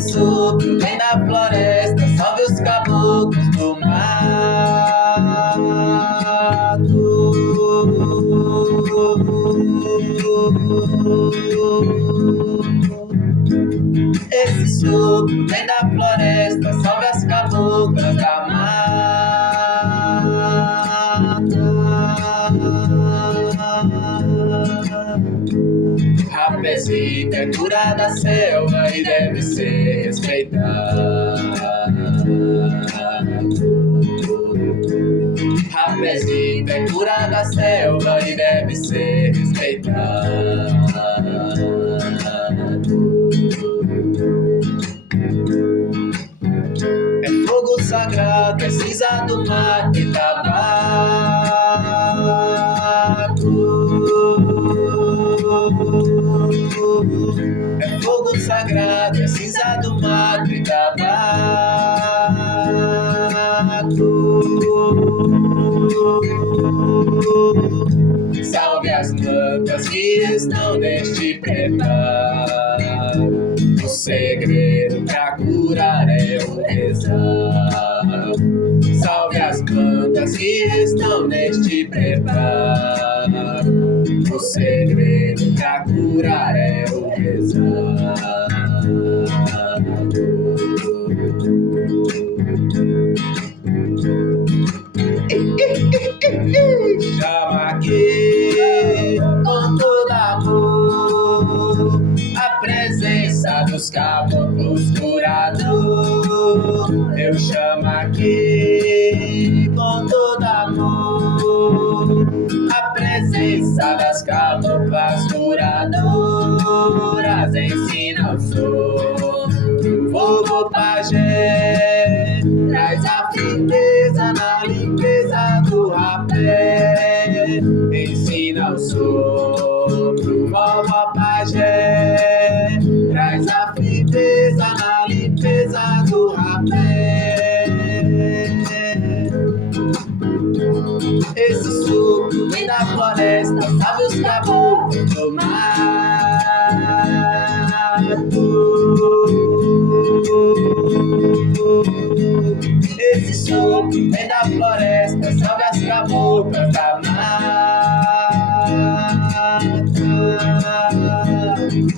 Esse sopro vem da floresta, salve os caboclos do mato. Esse sopro vem da floresta, salve as caboclas da mata. Rapezito é cura da selva e deve ser respeitado. Rapezito é cura da selva e deve ser respeitado. É fogo sagrado, é cinza do mato e tabaco. É fogo sagrado, é cinza do mato e tabaco. Salve as plantas que estão neste preparo. O segredo pra curar é o rezado. Salve as plantas que estão neste preparo. O segredo pra curar é o rezado. Chama aqui, com todo amor, a presença dos caboclos curador. Eu chamo aqui, com todo amor, a presença das caboclas curadoras. Ensina o sopro, vovô pajé, traz a firmeza na limpeza do rapé. Ensina o sopro, vovó pajé, traz a firmeza na limpeza do rapé. Esse sopro vem da floresta, salve os caboclos do mato. Esse sopro vem da floresta, salve as caboclas da mata.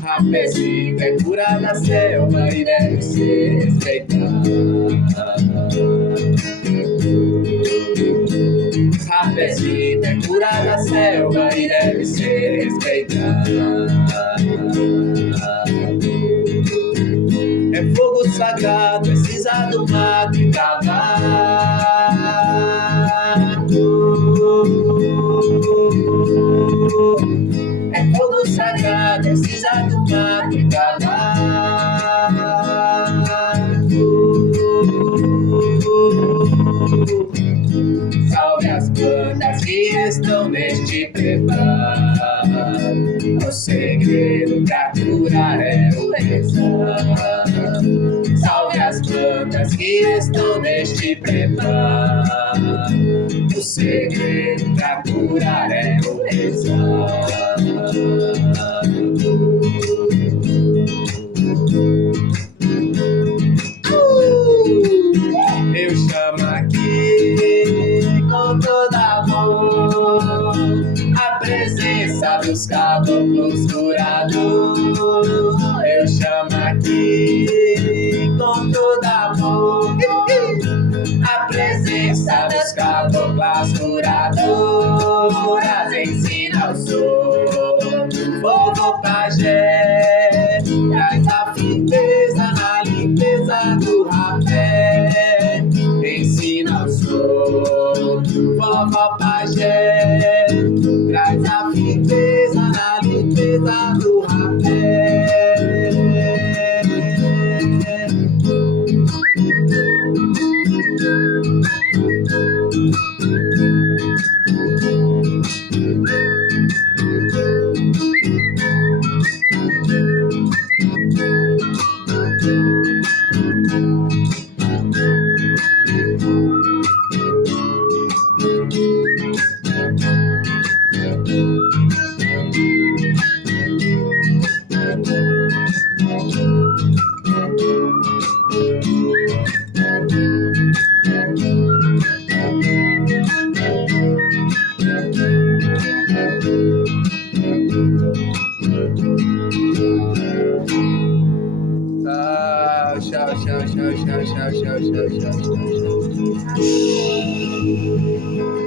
Rapezito é cura da selva e deve ser respeitado. Rapezito é cura da selva e deve ser respeitado. É fogo sagrado, é cinza do mato e tabaco. É fogo sagrado, é cinza do mato e tabaco. Salve as plantas que estão neste preparo. O segredo pra curar é o rezado. Salve as plantas que estão neste preparo. O segredo pra curar é o rezado. Eu chamo aqui com todo amor a presença dos caboclos curador. Eu chamo aqui com todo amor a presença dos caboclas curadoras. Ensina o sopro, vovô pajé, traz a firmeza na limpeza do rapé. Ensina o sopro, vovó pajé, traz a firmeza na limpeza do rapé. tchau, tchau, tchau, tchau, tchau, tchau, tchau, tchau, tchau.